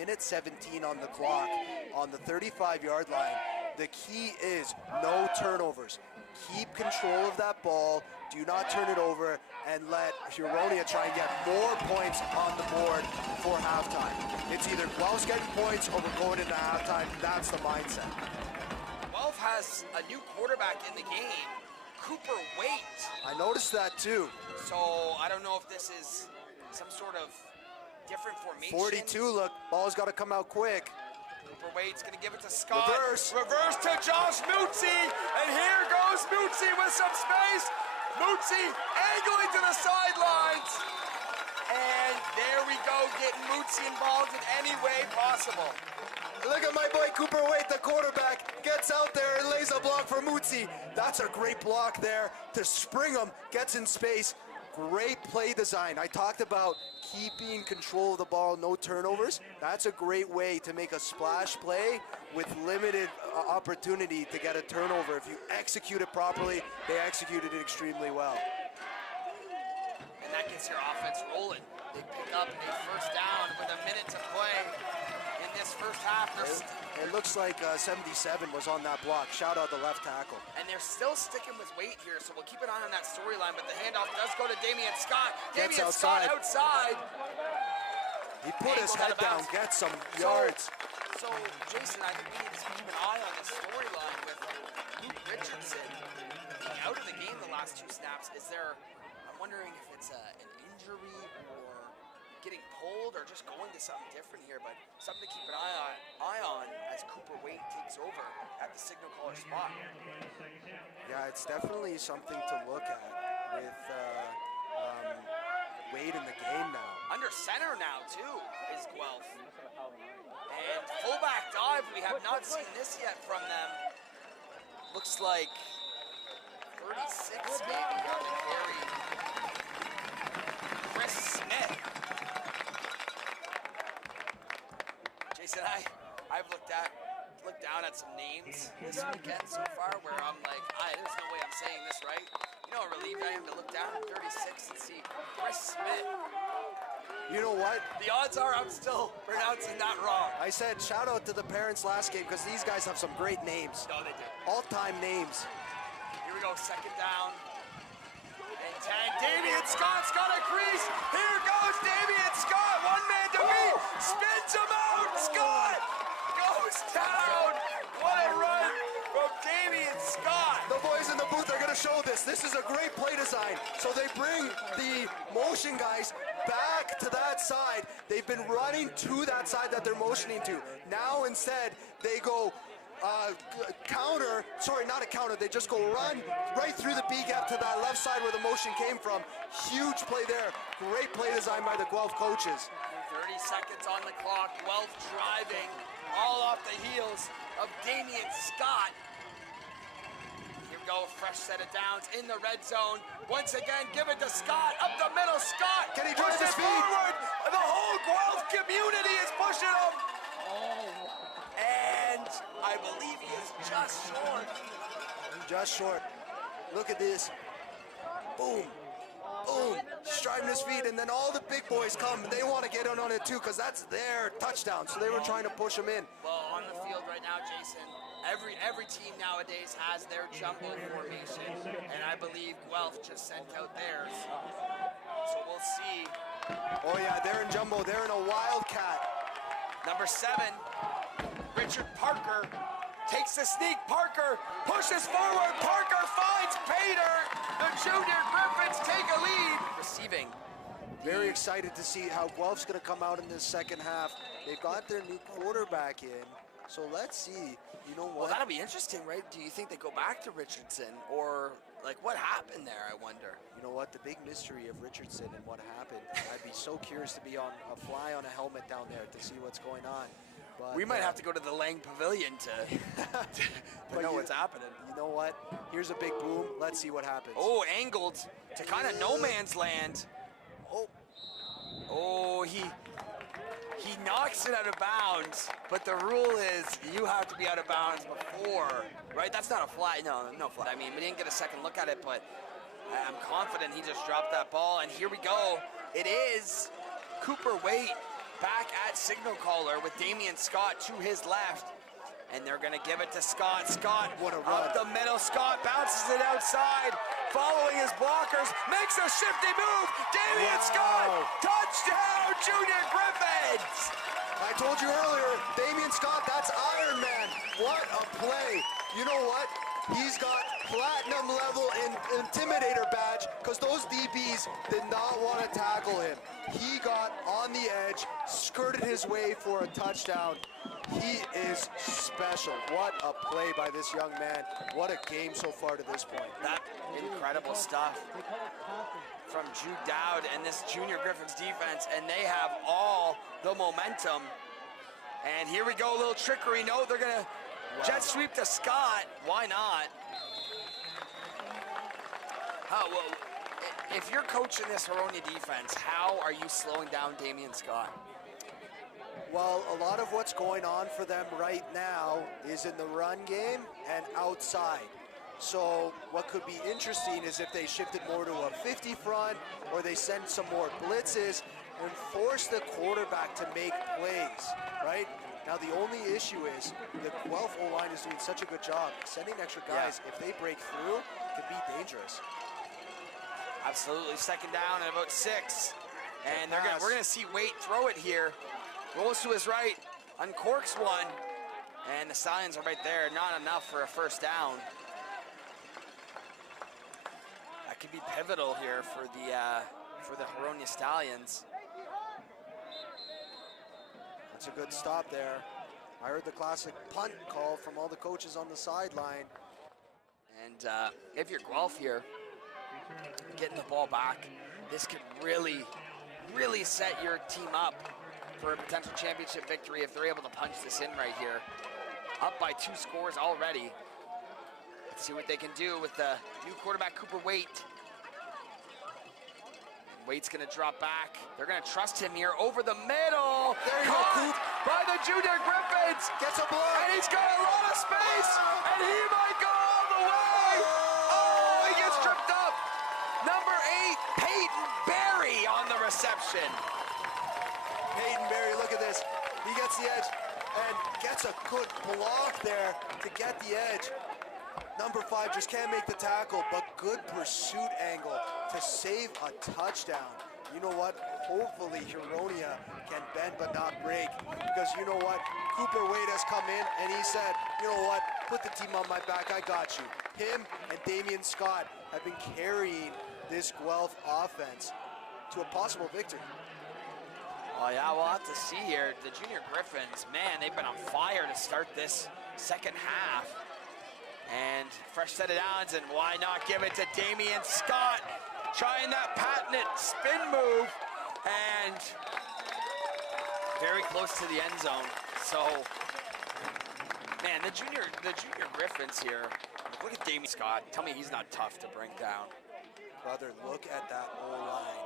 minute 17 on the clock on the 35-yard line. The key is no turnovers. Keep control of that ball. Do not turn it over and let Huronia try and get more points on the board for halftime. It's either Guelph's getting points or we're going into halftime. That's the mindset. Guelph has a new quarterback in the game, Cooper Waite. I noticed that too. So I don't know if this is some sort of different formation. 42, look, ball's got to come out quick. Cooper Waite's going to give it to Scott. Reverse to Josh Mootsie, and here goes Mootsie with some space. Mootsie angling to the sidelines. And there we go, getting Mootsie involved in any way possible. Look at my boy Cooper Waite, the quarterback, gets out there and lays a block for Mootsie. That's a great block there to spring him, gets in space. Great play design. I talked about keeping control of the ball, no turnovers. That's a great way to make a splash play with limited opportunity to get a turnover. If you execute it properly, they executed it extremely well. And that gets your offense rolling. They pick up a first down with a minute to play in this first half. It looks like 77 was on that block. Shout out the left tackle. And they're still sticking with Waite here, so we'll keep an eye on that storyline, but the handoff does go to Damian Scott. Damian Scott outside. He put his head down, gets some yards. So, Jason, I think we need to keep an eye on this storyline with Luke Richardson being out of the game the last 2 snaps. I'm wondering if it's an injury or getting pulled or just going to something different here, but something to keep an eye on as Cooper Waite takes over at the signal caller spot. Yeah, it's definitely something to look at with Waite in the game now. Under center now, too, is Guelph. And fullback dive, we have not seen this yet from them. Looks like 36 maybe on the carry. Chris Smith. Jason, I've looked down at some names this weekend so far where I'm like, there's no way I'm saying this right. You know how relieved I am to look down at 36 and see Chris Smith. You know what? The odds are I'm still pronouncing that wrong. I said shout out to the parents last game because these guys have some great names. No, they do. All-time names. Here we go, second down. And 10, Damian Scott's got a crease. Here goes Damian Scott, one man to beat. Spins him out, Scott goes down. What a run from Damian Scott. The boys in the booth are gonna show this. This is a great play design. So they bring the motion guys back to that side. They've been running to that side that they're motioning to. Now instead, they go counter, sorry, not a counter, they just go run right through the B gap to that left side where the motion came from. Huge play there. Great play design by the Guelph coaches. 30 seconds on the clock, Guelph driving all off the heels of Damian Scott. Here we go, fresh set of downs in the red zone. Once again, give it to Scott, up the middle, Scott! Can he drive his feet? Forward. The whole Guelph community is pushing him! And I believe he is just short. Just short. Look at this. Boom. Boom. Striving his feet, and then all the big boys come. They want to get in on it too because that's their touchdown. So they were trying to push him in. Well, on the field right now, Jason, every team nowadays has their jumbo formation, and I believe Guelph just sent out theirs. So we'll see. Oh yeah, they're in jumbo. They're in a wildcat. Number 7, Richard Parker takes the sneak. Parker pushes forward. Parker finds Pater. The Jr Gryphons take a lead. Receiving. Very excited to see how Guelph's going to come out in this second half. They've got their new quarterback in. So let's see. You know what? Well, that'll be interesting, right? Do you think they go back to Richardson, or like what happened there, I wonder? You know what? The big mystery of Richardson and what happened. I'd be so curious to be on a fly on a helmet down there to see what's going on. But, we might have to go to the Lang Pavilion to know what's happening. You know what? Here's a big boom. Let's see what happens. Oh, angled to kind of no man's land. Oh, he knocks it out of bounds, but the rule is you have to be out of bounds before, right? That's not a flag. No flag. I mean, we didn't get a second look at it, but I'm confident he just dropped that ball. And here we go. It is Cooper Waite back at signal caller with Damian Scott to his left. And they're gonna give it to Scott. Scott, what a up run. the middle. Scott bounces it outside, following his blockers, makes a shifty move. Damian Scott, touchdown, Jr Gryphons. I told you earlier, Damian Scott, that's Iron Man. What a play. You know what? He's got platinum level intimidator badge because those DBs did not want to tackle him. He got on the edge, skirted his way for a touchdown. He is special. What a play by this young man. What a game so far to this point. That incredible stuff from Jude Dowd and this Jr Gryphons defense, and they have all the momentum. And here we go, a little trickery. No, they're gonna jet sweep to Scott. Why not? Well, if you're coaching this Huronia defense, how are you slowing down Damian Scott? Well, a lot of what's going on for them right now is in the run game and outside. So what could be interesting is if they shifted more to a 50 front or they send some more blitzes and force the quarterback to make plays, right? Now the only issue is the Guelph O-line is doing such a good job. Sending extra guys, if they break through, it can be dangerous. Absolutely, second down and about 6. And we're gonna see Waite throw it here. Rolls to his right, uncorks one, and the Stallions are right there. Not enough for a first down. That could be pivotal here for the Huronia Stallions. That's a good stop there. I heard the classic punt call from all the coaches on the sideline. And if you're Guelph here, getting the ball back, this could really, really set your team up for a potential championship victory if they're able to punch this in right here. Up by 2 scores already. Let's see what they can do with the new quarterback, Cooper Waite. Waite's gonna drop back. They're gonna trust him here over the middle. There you go, Coop. By the Jr Gryphons. Gets a block. And he's got a lot of space. And he might go all the way. Oh, he gets tripped up. Number 8, Peyton Berry on the reception. Peyton Berry, look at this. He gets the edge and gets a good block there to get the edge. Number 5 just can't make the tackle, but good pursuit angle to save a touchdown. You know what? Hopefully Huronia can bend but not break, because you know what? Cooper Waite has come in and he said, you know what? Put the team on my back, I got you. Him and Damian Scott have been carrying this Guelph offense to a possible victory. Well, yeah, we'll have to see here. The Jr Gryphons, man, they've been on fire to start this second half. And fresh set of downs, and why not give it to Damian Scott? Trying that patented spin move, and very close to the end zone. So, man, the Jr Gryphons here, look at Damian Scott. Tell me he's not tough to bring down. Brother, look at that O-line.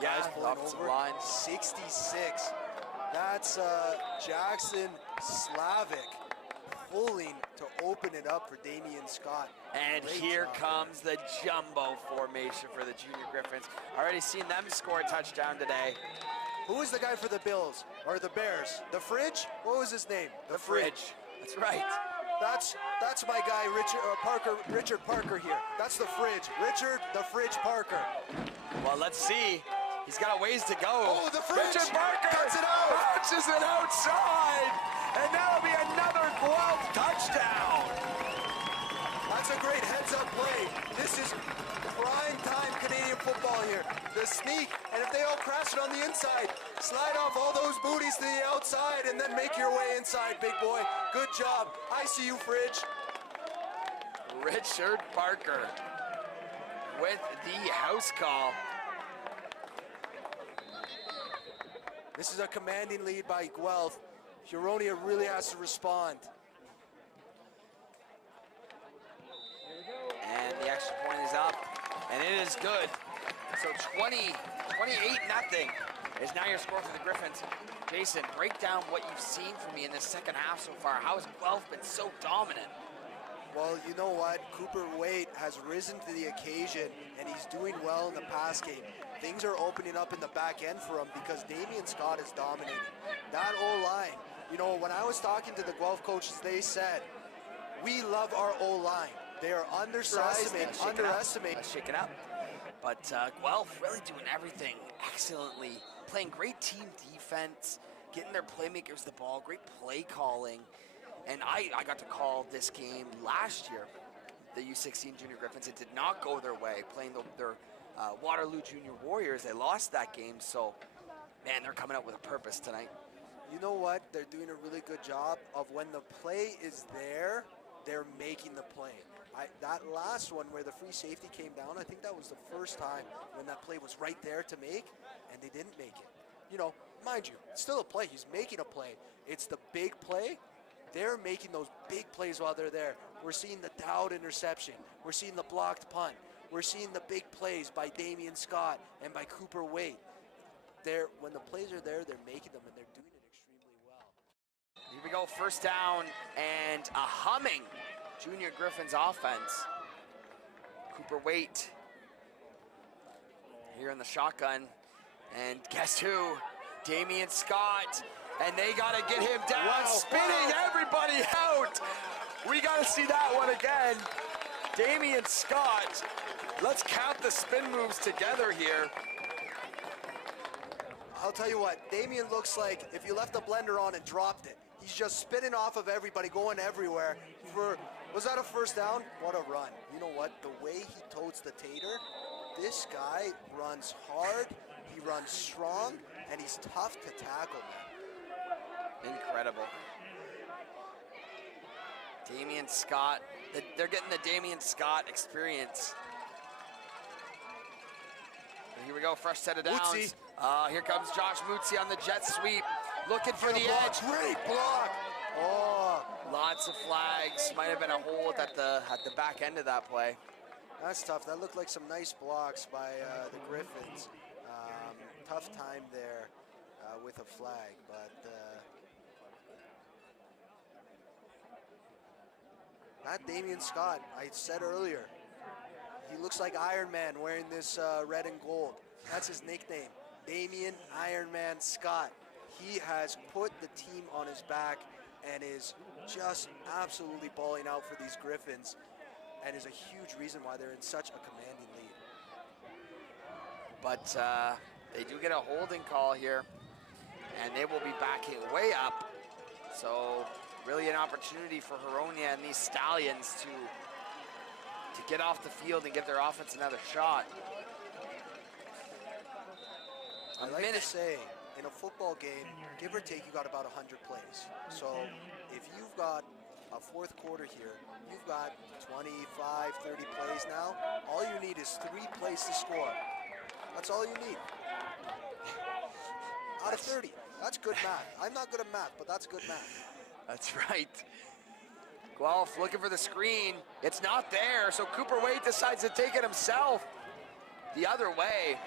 Yeah, Guys pulling offensive over, line. 66. That's Jackson Slavic pulling to open it up for Damian Scott. And Great here job. comes the jumbo formation for the Jr Gryphons. Already seen them score a touchdown today. Who is the guy for the Bills or the Bears? The Fridge? What was his name? The Fridge. That's right. That's my guy, Richard Parker here. That's the Fridge. Richard the Fridge Parker. Well, let's see. He's got a ways to go. Oh, the Fridge! Richard Parker Cuts it out! bounces it outside! And that'll be another Guelph touchdown! That's a great heads-up play. This is prime time Canadian football here. The sneak, and if they all crash it on the inside, slide off all those booties to the outside and then make your way inside, big boy. Good job. I see you, Fridge. Richard Parker with the house call. This is a commanding lead by Guelph. Huronia really has to respond. And the extra point is up, and it is good. So 28-0 is now your score for the Gryphons. Jason, break down what you've seen from me in this second half so far. How has Guelph been so dominant? Well, you know what? Cooper Waite has risen to the occasion, and he's doing well in the pass game. things are opening up in the back end for him because Damian Scott is dominating. That O-line, you know, when I was talking to the Guelph coaches, they said, we love our O-line. They are undersized and underestimated. Shaken up. But Guelph really doing everything excellently, playing great team defense, getting their playmakers the ball, great play calling. And I got to call this game last year, the U16 Junior Gryphons. It did not go their way, playing their Waterloo Junior Warriors. They lost that game, so, man, they're coming out with a purpose tonight. You know what? They're doing a really good job of when the play is there, they're making the play. That last one where the free safety came down, I think that was the first time when that play was right there to make, and they didn't make it. You know, mind you, it's still a play. He's making a play. It's the big play. They're making those big plays while they're there. We're seeing the Dowd interception. We're seeing the blocked punt. We're seeing the big plays by Damian Scott and by Cooper Waite. When the plays are there, they're making them, and they're doing it extremely well. Here we go, first down and a humming Junior Gryphons offense. Cooper Waite here in the shotgun. And guess who? Damian Scott. And they got to get him down, spinning everybody out. We got to see that one again. Damian Scott. Let's count the spin moves together here. I'll tell you what, Damian looks like if you left the blender on and dropped it. He's just spinning off of everybody, going everywhere. Was that a first down? What a run. You know what? The way he totes the tater, this guy runs hard, he runs strong, and he's tough to tackle, man. Incredible. Damian Scott. They're getting the Damian Scott experience. And here we go, fresh set of downs. Here comes Josh Mutzi on the jet sweep, looking for the edge. Great block. Oh, lots of flags. Might have been a hold at the back end of that play. That's tough. That looked like some nice blocks by the Gryphons. Tough time there with a flag, but not Damian Scott. I said earlier, he looks like Iron Man wearing this red and gold. That's his nickname, Damian Iron Man Scott. He has put the team on his back and is just absolutely balling out for these Gryphons, and is a huge reason why they're in such a commanding lead. But they do get a holding call here, and they will be backing way up. So really an opportunity for Huronia and these Stallions to get off the field and give their offense another shot. I like to say, in a football game, give or take, you got about 100 plays. So if you've got a fourth quarter here, you've got 25, 30 plays now. All you need is 3 plays to score. That's all you need. Out of 30. That's good math. I'm not good at math, but that's good math. That's right. Guelph looking for the screen. It's not there, so Cooper Waite decides to take it himself the other way.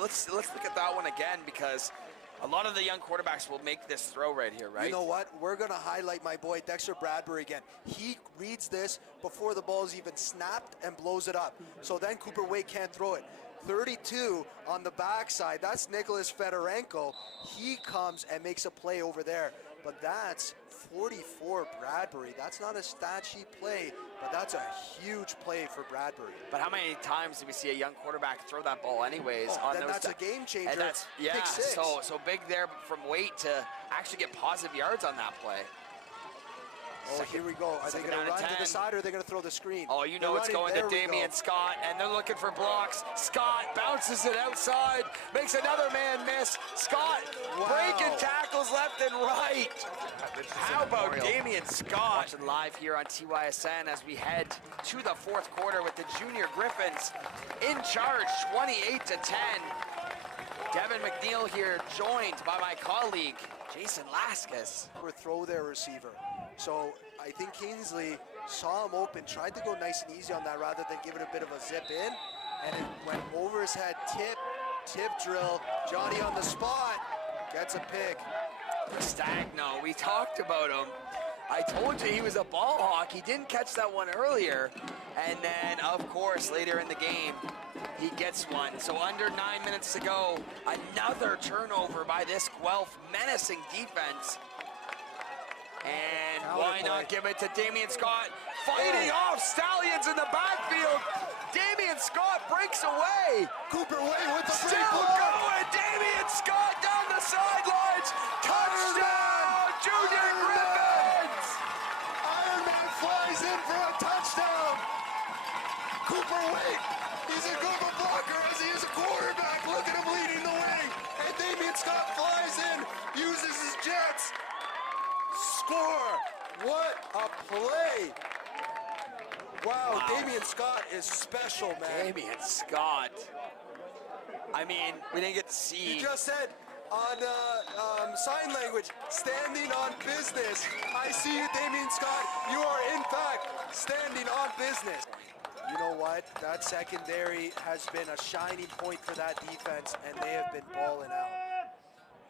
Let's look at that one again, because a lot of the young quarterbacks will make this throw right here, right? You know what? We're going to highlight my boy Dexter Bradbury again. He reads this before the ball's even snapped and blows it up. So then Cooper Waite can't throw it. 32 on the backside. That's Nicholas Fedorenko. He comes and makes a play over there. But that's 44 Bradbury. That's not a stat sheet play, but that's a huge play for Bradbury. But how many times do we see a young quarterback throw that ball anyways? Then that's a game changer. And that's, yeah, Pick 6. So big there from Waite to actually get positive yards on that play. Oh, here we go. Are they going to run to the side, or are they going to throw the screen? Oh, you know it's going to Damian Scott, and they're looking for blocks. Scott bounces it outside, makes another man miss. Scott breaking tackles left and right. How about Damian Scott? Watching live here on TYSN as we head to the fourth quarter with the Junior Gryphons in charge, 28-10. Devin McNeil here, joined by my colleague, Jason Laskus. Throw their receiver. So I think Kingsley saw him open, tried to go nice and easy on that rather than give it a bit of a zip in, and it went over his head. Tip drill. Johnny on the spot, gets a pick. Stagno, we talked about him. I told you he was a ball hawk. He didn't catch that one earlier. And then, of course, later in the game, he gets one. So under 9 minutes to go, another turnover by this Guelph menacing defense. And why not give it to Damian Scott? Fighting off Stallions in the backfield. Damian Scott breaks away. Cooper Waite with the Still going. Damian Scott down the sidelines. Touchdown, Jr Gryphons. Iron Man flies in for a touchdown. Cooper Waite, he's a good blocker as he is a quarterback. Look at him leading the way. And Damian Scott flies in, uses his jets. Score! What a play! Wow, Damian Scott is special, man. Damian Scott. I mean, we didn't get to see. He just said on sign language, standing on business. I see you, Damian Scott. You are, in fact, standing on business. You know what? That secondary has been a shining point for that defense, and they have been balling out.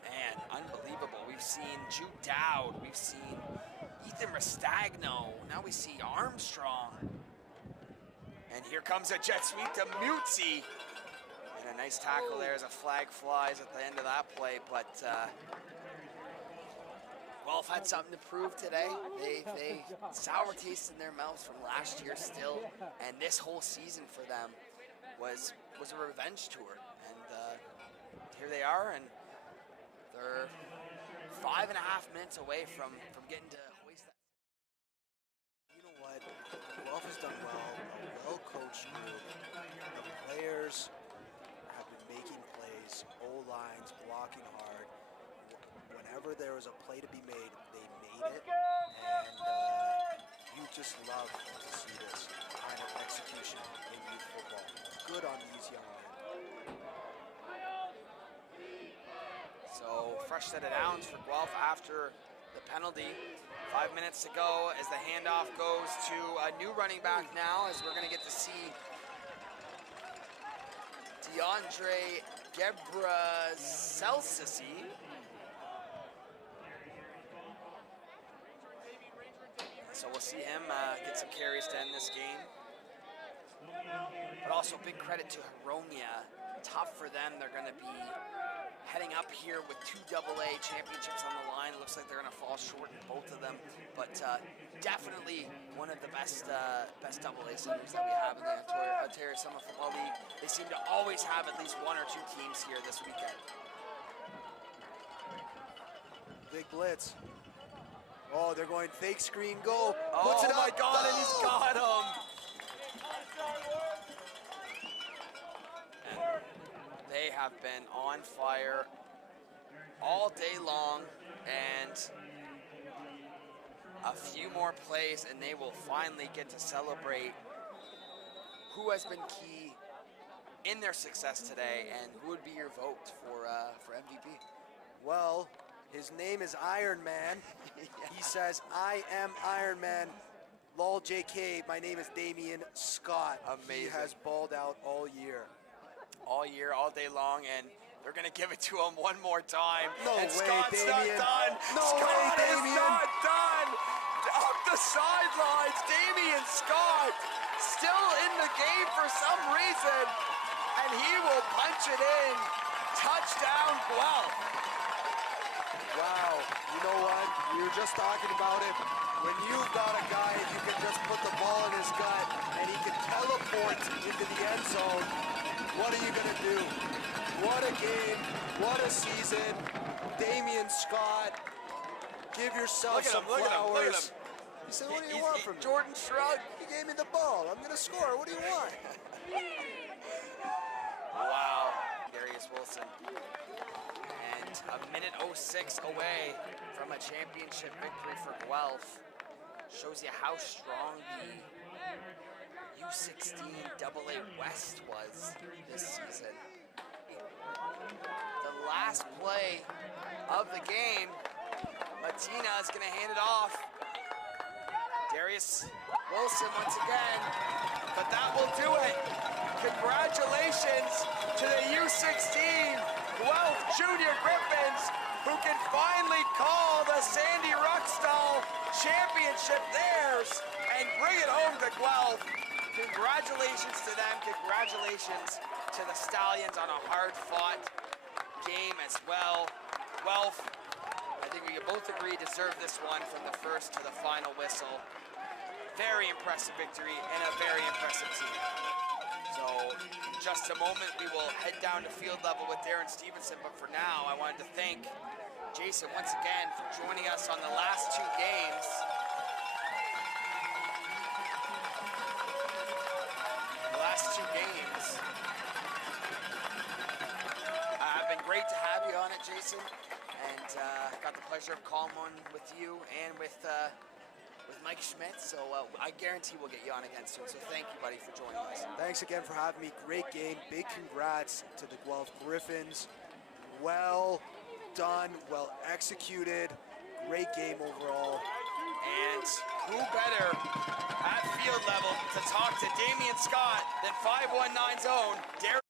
Man, unbelievable. We've seen Jude Dowd. We've seen Ethan Restagno. Now we see Armstrong. And here comes a jet sweep to Mutzi. And a nice tackle there as a flag flies at the end of that play. But Guelph had something to prove today. They sour taste in their mouths from last year still. And this whole season for them was a revenge tour. And here they are. And they're 5.5 minutes away from getting to hoist that. You know what? Guelph has done well. A well-coached group. The players have been making plays. O-lines blocking hard. Whenever there was a play to be made, they made it. And you just love to see this kind of execution in youth football. Good on these young men. So fresh set of downs for Guelph after the penalty. 5 minutes to go as the handoff goes to a new running back now, as we're going to get to see Jr Gryphons. So we'll see him get some carries to end this game. But also big credit to Haronia. Tough for them. They're going to be heading up here with 2 AA championships on the line. It looks like they're going to fall short in both of them, but definitely one of the best AA centers that we have in the Ontario Summer Football League. They seem to always have at least 1 or 2 teams here this weekend. Big blitz. Oh, they're going fake screen, go. Oh my God, and he's got him. They have been on fire all day long, and a few more plays and they will finally get to celebrate who has been key in their success today, and who would be your vote for MVP? Well, his name is Iron Man. Yeah. He says, I am Iron Man. Lol JK, my name is Damian Scott. Amazing. He has balled out all year. All year, all day long, and they're going to give it to him one more time. No and way, Scott's Damian. not done. No Scott way, is Damian. not done. Up the sidelines, Damian Scott still in the game for some reason, and he will punch it in. Touchdown, Guelph. Wow, you know what? We were just talking about it. When you've got a guy, you can just put the ball in his gut, and he can teleport into the end zone. What are you gonna do? What a game, what a season. Damian Scott, give yourself some flowers. Look at him. He said, what do you want from me? Jordan Shrug. He gave me the ball. I'm gonna score. What do you want? Wow, Darius Wilson. And a minute 06 away from a championship victory for Guelph. Shows you how strong the U16 AA West was this season. The last play of the game, Latina is going to hand it off. Darius Wilson once again, but that will do it. Congratulations to the U16 Guelph Jr Gryphons, who can finally call the Sandy Ruckstall Championship theirs and bring it home to Guelph. Congratulations to them. Congratulations to the Stallions on a hard-fought game as well. Guelph, I think we can both agree, deserved this one from the first to the final whistle. Very impressive victory and a very impressive team. So in just a moment, we will head down to field level with Darren Stevenson. But for now, I wanted to thank Jason once again for joining us on the last two games. The last two games have been great to have you on it, Jason. And got the pleasure of calling one with you and with Mike Schmidt, so I guarantee we'll get you on again soon. So thank you, buddy, for joining us. Thanks again for having me. Great game. Big congrats to the Guelph Gryphons. Well done, well executed. Great game overall. And who better at field level to talk to Damian Scott than 519's own Darren